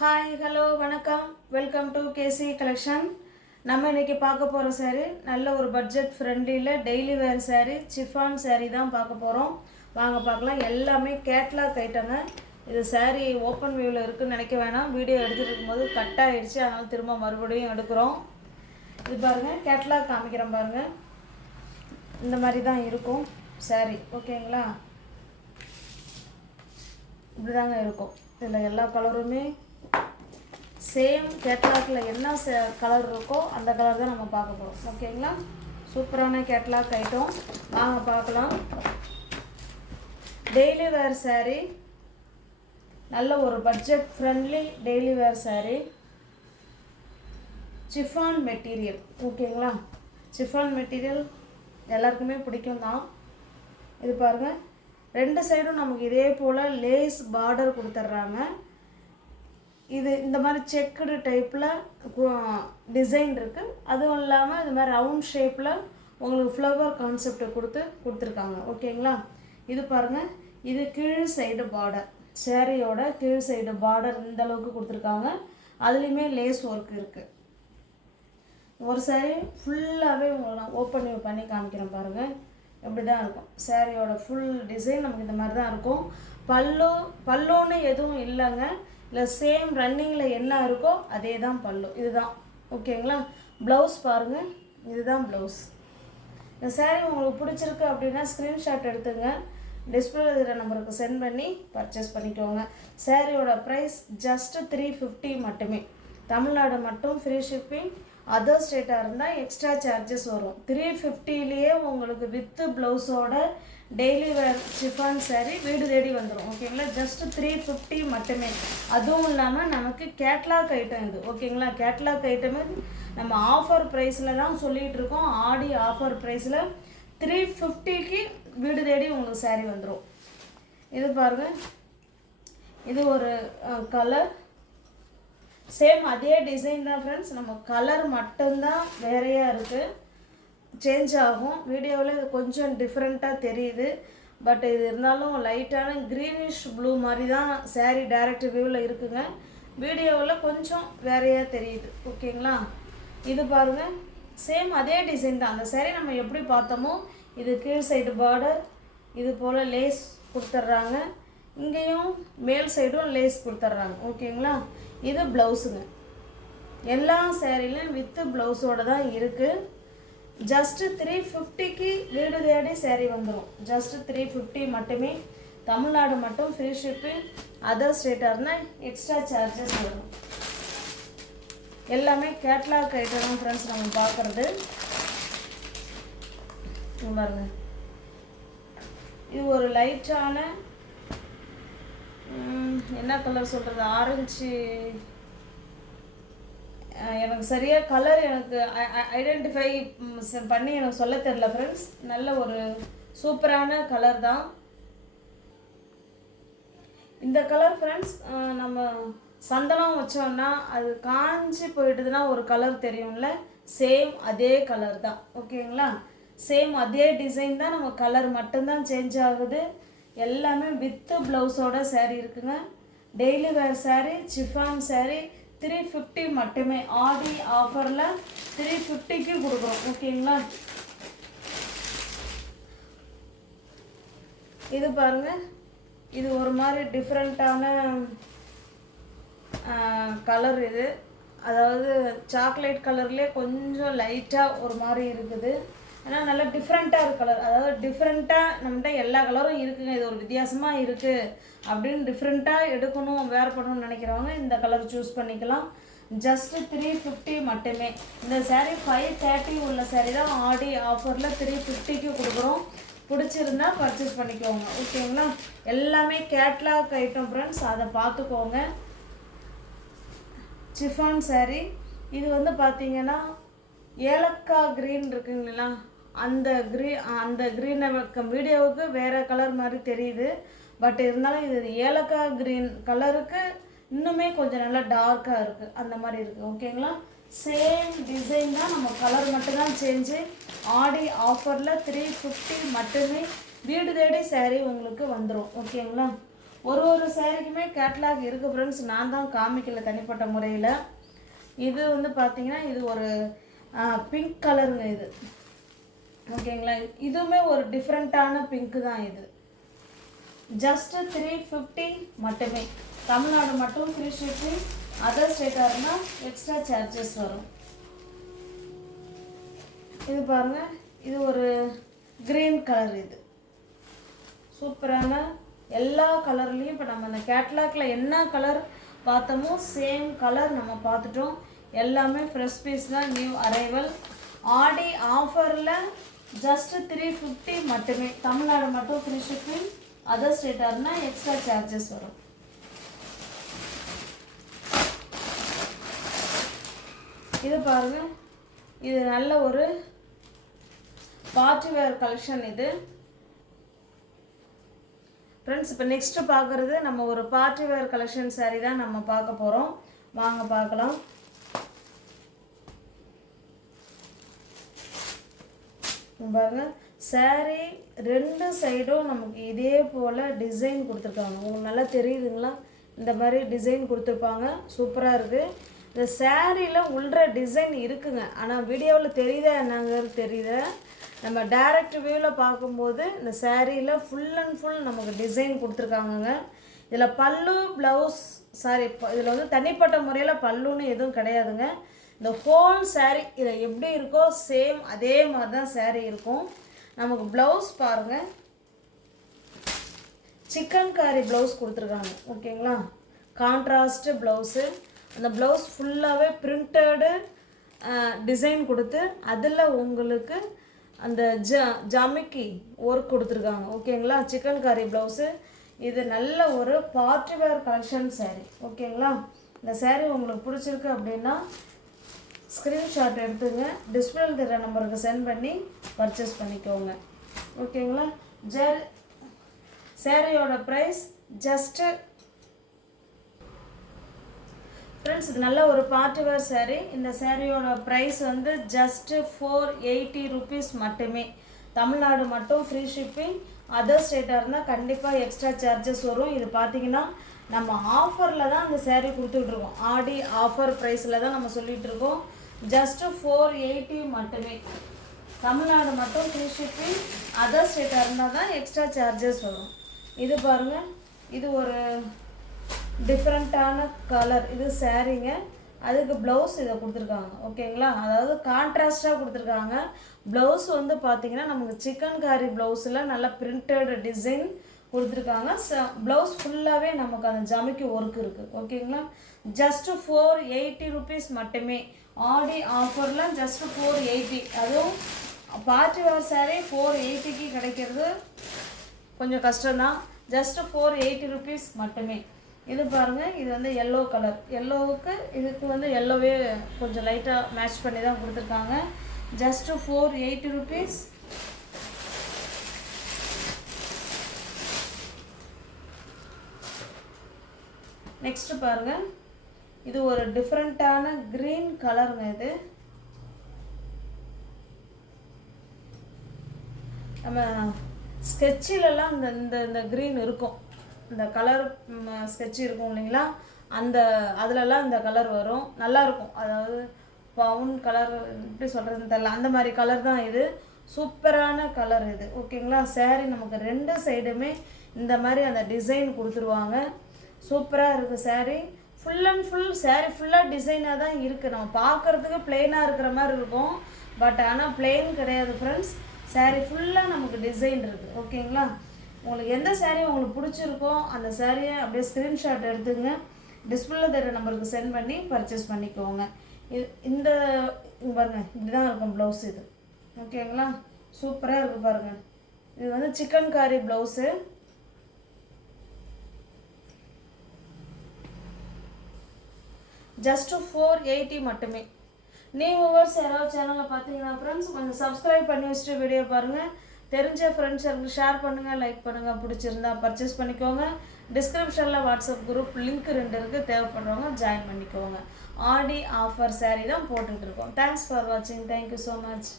Hi hello வணக்கம் welcome to KC collection. நம்ம இன்றைக்கி பார்க்க போகிற சாரீ நல்ல ஒரு பட்ஜெட் ஃப்ரெண்ட்லியில் daily wear sari chiffon sari தான் பார்க்க போகிறோம். வாங்க பார்க்கலாம். எல்லாமே கேட்லாக் ஐட்டங்க. இது சாரீ ஓப்பன் வியூவில் இருக்குதுன்னு நினைக்க வேணாம். வீடியோ எடுத்துகிட்டு இருக்கும்போது கட் ஆகிடுச்சு, அதனால் திரும்ப மறுபடியும் எடுக்கிறோம். இது பாருங்கள், கேட்லாக் காமிக்கிறேன் பாருங்கள். இந்த மாதிரி தான் இருக்கும் சாரீ, ஓகேங்களா? இப்படி தாங்க இருக்கும். இதில் எல்லா கலருமே சேம் கேட்லாக்கில் என்ன கலர் இருக்கோ அந்த கலர் தான் நம்ம பார்க்க போகிறோம், ஓகேங்களா? சூப்பரான கேட்லாக் ஐட்டம். வாங்க பார்க்கலாம். டெய்லி வேர் சாரீ, நல்ல ஒரு budget friendly daily wear sari. Chiffon material, ஓகேங்களா? சிஃபான் மெட்டீரியல் எல்லாருக்குமே பிடிக்கும் தான். இது பாருங்கள், ரெண்டு சைடும் நமக்கு இதே போல் லேஸ் பார்டர் கொடுத்துட்றாங்க. இது இந்த மாதிரி செக்குடு டைப்பில் டிசைன் இருக்குது. அதுவும் இல்லாமல் இது மாதிரி ரவுண்ட் ஷேப்பில் உங்களுக்கு ஃப்ளவர் கான்செப்டை கொடுத்துருக்காங்க, ஓகேங்களா? இது பாருங்கள், இது கீழ் சைடு பார்டர், சேரீயோட கீழ் சைடு பார்டர் இந்த அளவுக்கு கொடுத்துருக்காங்க. அதுலேயுமே லேஸ் ஒர்க் இருக்குது. ஒரு சாரீ ஃபுல்லாகவே உங்களை நான் ஓப்பன் பண்ணி காமிக்கிறேன் பாருங்கள். இப்படி தான் இருக்கும் சாரியோட ஃபுல் டிசைன். நமக்கு இந்த மாதிரி தான் இருக்கும். பல்லுன்னு எதுவும் இல்லைங்க. இல்லை, சேம் ரன்னிங்கில் என்ன இருக்கோ அதே தான் பல்லு. இதுதான், ஓகேங்களா? ப்ளவுஸ் பாருங்கள், இதுதான் ப்ளவுஸ். இந்த சாரீ உங்களுக்கு பிடிச்சிருக்கு அப்படின்னா ஸ்க்ரீன்ஷாட் எடுத்துங்க, டிஸ்பிளே இருக்கிற நம்பருக்கு சென்ட் பண்ணி பர்ச்சேஸ் பண்ணிக்கோங்க. சாரியோட ப்ரைஸ் ஜஸ்ட் 350 மட்டுமே. தமிழ்நாடு மட்டும் ஃப்ரீ ஷிப்பிங். அதர் ஸ்டேட்டாக இருந்தால் எக்ஸ்ட்ரா சார்ஜஸ் வரும். 350லேயே உங்களுக்கு வித்து ப்ளவுஸோட டெய்லி வேர் சிஃபான் சாரீ வீடு தேடி வந்துடும், ஓகேங்களா? ஜஸ்ட் 350 மட்டுமே. அதுவும் இல்லாமல் நமக்கு கேட்லாக் ஐட்டம் இது, ஓகேங்களா? கேட்லாக் ஐட்டமு நம்ம ஆஃபர் ப்ரைஸில் தான் சொல்லிகிட்டு இருக்கோம். ஆடி ஆஃபர் ப்ரைஸில் 350க்கு வீடு தேடி உங்களுக்கு சாரீ வந்துடும். இது பாருங்கள், இது ஒரு கலர். சேம் அதே டிசைன் தான் ஃப்ரெண்ட்ஸ். நம்ம கலர் மட்டும்தான் வேறையாக இருக்குது, சேஞ்ச் ஆகும். வீடியோவில் இது கொஞ்சம் டிஃப்ரெண்ட்டாக தெரியுது. பட் இது இருந்தாலும் லைட்டான க்ரீனிஷ் ப்ளூ மாதிரி தான் சாரீ டைரக்ட் வியூவில் இருக்குங்க. வீடியோவில் கொஞ்சம் வேறையாக தெரியுது, ஓகேங்களா? இது பாருங்கள், சேம் அதே டிசைன் தான். அந்த சாரீ நம்ம எப்படி பார்த்தோமோ இது கீழ் சைடு பார்டர், இது போல் லேஸ் கொடுத்துட்றாங்க. இங்கேயும் மேல் சைடும் லேஸ் கொடுத்துட்றாங்க, ஓகேங்களா? இது ப்ளவுஸுங்க. எல்லா சேரீலையும் வித்து ப்ளவுஸோடு தான் இருக்குது. ஜஸ்ட்டு 350க்கு வீடு தேடி சேரீ வந்துடும். ஜஸ்ட்டு 350 மட்டுமே. தமிழ்நாடு மட்டும் ஃப்ரீ ஷிப்பிங். அதர் ஸ்டேட்டாக இருந்தால் எக்ஸ்ட்ரா சார்ஜஸ் வரும். எல்லாமே கேட்லாக் ஐட்டம் தான் ஃப்ரெண்ட்ஸ் நம்ம பார்க்குறது. பாருங்க, இது ஒரு லைட்டான என்ன கலர் சொல்கிறது, ஆரஞ்சு. எனக்கு சரியாக கலர் எனக்கு ஐடென்டிஃபை பண்ணி எனக்கு சொல்ல தெரியல ஃப்ரெண்ட்ஸ். நல்ல ஒரு சூப்பரான கலர் தான் இந்த கலர் ஃப்ரெண்ட்ஸ். நம்ம சந்தனம் வச்சோம்னா அது காஞ்சி போயிட்டுதுன்னா ஒரு கலர் தெரியும்ல, சேம் அதே கலர் தான், ஓகேங்களா? சேம் அதே டிசைன் தான். நம்ம கலர் மட்டும்தான் சேஞ்ச் ஆகுது. எல்லாமே வித்து ப்ளவுஸோட சாரீ இருக்குங்க. Daily wear sari, chiffon sari 350 மட்டுமே. ஆடி ஆஃபரில் 350க்கு கொடுக்குறோம், ஓகேங்களா? இது பாருங்கள், இது ஒரு மாதிரி டிஃப்ரெண்ட்டான கலர். இது அதாவது சாக்லேட் கலர்லேயே கொஞ்சம் லைட்டாக ஒரு மாதிரி இருக்குது. ஆனால் நல்லா டிஃப்ரெண்ட்டாக இருக்குது கலர். அதாவது டிஃப்ரெண்ட்டாக நம்மகிட்ட எல்லா கலரும் இருக்குதுங்க. இது ஒரு வித்தியாசமாக இருக்குது அப்படின்னு டிஃப்ரெண்ட்டாக எடுக்கணும், வேர் பண்ணணும்னு நினைக்கிறவங்க இந்த கலர் சூஸ் பண்ணிக்கலாம். ஜஸ்ட்டு 350 மட்டுமே. இந்த சாரீ 530 உள்ள சாரீ தான். ஆடி ஆஃபரில் 350க்கு கொடுக்குறோம். பிடிச்சிருந்தா பர்ச்சேஸ் பண்ணிக்கோங்க, ஓகேங்களா? எல்லாமே கேட்லாக் ஐட்டம் ஃப்ரெண்ட்ஸ், அதை பார்த்துக்கோங்க. சிஃபான் சாரீ இது வந்து பார்த்தீங்கன்னா ஏலக்காய் க்ரீன் இருக்குங்களா, அந்த க்ரீனை வீடியோவுக்கு வேறு கலர் மாதிரி தெரியுது. பட் இருந்தாலும் இது ஏலக்காய் க்ரீன் கலருக்கு இன்னுமே கொஞ்சம் நல்லா டார்க்காக இருக்குது, அந்த மாதிரி இருக்குது, ஓகேங்களா? சேம் டிசைன் தான், நம்ம கலர் மட்டும்தான் சேஞ்சு. ஆடி ஆஃபரில் 350 மட்டுமே வீடு தேடி சாரீ உங்களுக்கு வந்துடும், ஓகேங்களா? ஒரு சேரீக்குமே கேட்லாக் இருக்குது ஃப்ரெண்ட்ஸ். நான் தான் காமிக்கல தனிப்பட்ட முறையில். இது வந்து பார்த்தீங்கன்னா இது ஒரு பிங்க் கலருங்க இது. ஓகேங்களா, இதுவுமே ஒரு டிஃப்ரெண்ட்டான பிங்க்கு தான் இது. ஜஸ்ட்டு 350 மட்டுமே. தமிழ்நாடு மட்டும் ஃப்ரீ ஷிப்பிங். அதர் ஸ்டேட்டாக இருந்தால் எக்ஸ்ட்ரா சார்ஜஸ் வரும். இது பாருங்கள், இது ஒரு க்ரீன் கலர். இது சூப்பரான எல்லா கலர்லேயும் இப்போ நம்ம அந்த கேட்லாகில் என்ன கலர் பார்த்தோமோ சேம் கலர் நம்ம பார்த்துட்டோம். எல்லாமே ஃப்ரெஷ் பீஸ் தான், நியூ அரைவல். ஆடி ஆஃபரில் ஜஸ்ட்டு 350 மட்டுமே. தமிழ்நாடு மட்டும் ஃப்ரீ ஷிப்பிங். அதர் ஸ்டேட்டாக இருந்தால் எக்ஸ்ட்ரா சார்ஜஸ் வரும். இது பாருங்கள், இது நல்ல ஒரு பார்ட்டி வேர் கலெக்ஷன் இது ஃப்ரெண்ட்ஸ். இப்போ நெக்ஸ்ட்டு பார்க்குறது நம்ம ஒரு பார்ட்டி வேர் கலெக்ஷன் சாரீ தான் நம்ம பார்க்க போகிறோம். வாங்க பார்க்கலாம். பாருங்கள், சாரீ ரெண்டு சைடும் நமக்கு இதே போல் டிசைன் கொடுத்துருக்காங்க. உங்களுக்கு நல்லா தெரியுதுங்களா? இந்த மாதிரி டிசைன் கொடுத்துருப்பாங்க. சூப்பராக இருக்குது. இந்த சாரியில் உள்ள டிசைன் இருக்குங்க, ஆனால் வீடியோவில் தெரியுதா என்னங்கிறது தெரியல. நம்ம டைரக்ட் வியூவில் பார்க்கும்போது இந்த சாரியில் ஃபுல் அண்ட் ஃபுல் நமக்கு டிசைன் கொடுத்துருக்காங்கங்க. இதில் பல்லு ப்ளவுஸ் சாரி இதில் வந்து தனிப்பட்ட முறையில் பல்லுன்னு எதுவும் கிடையாதுங்க. இந்த ஹோல் சாரீ இதில் எப்படி இருக்கோ சேம் அதே மாதிரி தான் சாரீ இருக்கும். நமக்கு ப்ளவுஸ் பாருங்கள், சிக்கன் காரி ப்ளவுஸ் கொடுத்துருக்காங்க. ஓகேங்களா, கான்ட்ராஸ்ட்டு ப்ளவுஸு. அந்த ப்ளவுஸ் ஃபுல்லாகவே பிரிண்டடு டிசைன் கொடுத்து அதில் உங்களுக்கு அந்த ஜமிக்கி ஒர்க் கொடுத்துருக்காங்க. ஓகேங்களா, சிக்கன் காரி ப்ளவுஸு. இது நல்ல ஒரு பார்ட்டி வேர் கலெக்ஷன் சாரீ. ஓகேங்களா, இந்த சாரீ உங்களுக்கு பிடிச்சிருக்கு அப்படின்னா ஸ்க்ரீன்ஷாட் எடுத்துங்க, டிஸ்பிளேல தர நம்பருக்கு சென்ட் பண்ணி பர்ச்சேஸ் பண்ணிக்கோங்க. ஓகேங்களா, சாரியோட ப்ரைஸ் ஜஸ்ட்டு ஃப்ரெண்ட்ஸ், இது நல்ல ஒரு பார்ட்டி வேர் சாரீ. இந்த சாரியோட ப்ரைஸ் வந்து ஜஸ்ட்டு 480 ருபீஸ் மட்டுமே. தமிழ்நாடு மட்டும் ஃப்ரீ ஷிப்பிங். அதர் ஸ்டேட்டாக இருந்தால் கண்டிப்பாக எக்ஸ்ட்ரா சார்ஜஸ் வரும். இது பார்த்திங்கன்னா நம்ம ஆஃபரில் தான் அந்த சாரீ கொடுத்துட்ருக்கோம். ஆடி ஆஃபர் ப்ரைஸில் தான் நம்ம சொல்லிகிட்ருக்கோம். ஜஸ்ட்டு 480 மட்டுமே. தமிழ்நாடு மட்டும் ஃப்ரீ ஷிப்பிங். அதர் ஸ்டேட்டாக இருந்தால் தான் எக்ஸ்ட்ரா சார்ஜஸ் வரும். இது பாருங்கள், இது ஒரு டிஃப்ரெண்ட்டான கலர். இது சாரீங்க, அதுக்கு ப்ளவுஸ் இதை கொடுத்துருக்காங்க. ஓகேங்களா, அதாவது கான்ட்ராஸ்டாக கொடுத்துருக்காங்க. ப்ளவுஸ் வந்து பார்த்திங்கன்னா நமக்கு சிக்கன் காரி ப்ளவுஸில் நல்லா பிரிண்டட் டிசைன் கொடுத்துருக்காங்க. ப்ளவுஸ் ஃபுல்லாகவே நமக்கு அந்த ஜமிக்கு ஒர்க் இருக்குது. ஓகேங்களா, ஜஸ்ட்டு 480 ருபீஸ் மட்டுமே. ஆடி ஆஃபரில் ஜஸ்ட்டு 480. அதுவும் பார்ட்டி வேர் சாரீ 480க்கு கிடைக்கிறது கொஞ்சம் கஷ்டம்தான். ஜஸ்ட்டு 480 ருபீஸ் மட்டுமே. இது பாருங்கள், இது வந்து எல்லோ கலர். எல்லோவுக்கு இதுக்கு வந்து எல்லோவே கொஞ்சம் லைட்டாக மேட்ச் பண்ணி தான் கொடுத்துருக்காங்க. Just 480 rupees. நெக்ஸ்ட்டு பாருங்கள், இது ஒரு டிஃப்ரெண்ட்டான க்ரீன் கலருங்க. இது நம்ம ஸ்கெட்சிலெல்லாம் இந்த இந்த க்ரீன் இருக்கும். இந்த கலர் ஸ்கெட்ச் இருக்கும் இல்லைங்களா, அந்த அதிலெல்லாம் இந்த கலர் வரும். நல்லாயிருக்கும். அதாவது பவுன் கலர் எப்படி சொல்கிறதுன்னு தெரியல, அந்த மாதிரி கலர் தான் இது. சூப்பரான கலர் இது. ஓகேங்களா, சாரீ நமக்கு ரெண்டு சைடுமே இந்த மாதிரி அந்த டிசைன் கொடுத்துருவாங்க. சூப்பராக இருக்குது sari. Full and full sari ஃபுல்லாக டிசைனாக தான் இருக்குது. நம்ம பார்க்குறதுக்கு பிளெயினாக இருக்கிற மாதிரி இருக்கும், பட் ஆனால் பிளெயின் கிடையாது ஃப்ரெண்ட்ஸ். சாரீ ஃபுல்லாக நமக்கு டிசைன் இருக்குது. ஓகேங்களா, உங்களுக்கு எந்த சாரீ உங்களுக்கு பிடிச்சிருக்கோ அந்த சாரியை அப்படியே ஸ்க்ரீன்ஷாட் எடுத்துங்க, டிஸ்பிளேல தர நம்பருக்கு சென்ட் பண்ணி பர்ச்சேஸ் பண்ணிக்கோங்க. இந்த பாருங்கள், இப்படி தான் இருக்கும் ப்ளவுஸ் இது. ஓகேங்களா, சூப்பராக இருக்குது பாருங்கள். இது வந்து சிக்கன் காரி ப்ளவுஸு. ஜஸ்ட்டு 480 மட்டுமே. வியூவர்ஸ் யாராவது சேனலில் பார்த்தீங்கன்னா ஃப்ரெண்ட்ஸ் கொஞ்சம் சப்ஸ்கிரைப் பண்ணி வச்சுட்டு வீடியோ பாருங்கள். தெரிஞ்ச ஃப்ரெண்ட்ஸ் ஷேர் பண்ணுங்கள், லைக் பண்ணுங்கள். பிடிச்சிருந்தா பர்ச்சேஸ் பண்ணிக்கோங்க. டிஸ்கிரிப்ஷனில் வாட்ஸ்அப் குரூப் லிங்க் 2 இருக்குது, தேவைப்படுறவங்க ஜாயின் பண்ணிக்கோங்க. ஆடி ஆஃபர் சாரீ தான் போட்டுட்ருக்கோம். தேங்க்ஸ் ஃபார் வாட்சிங். Thank you so much.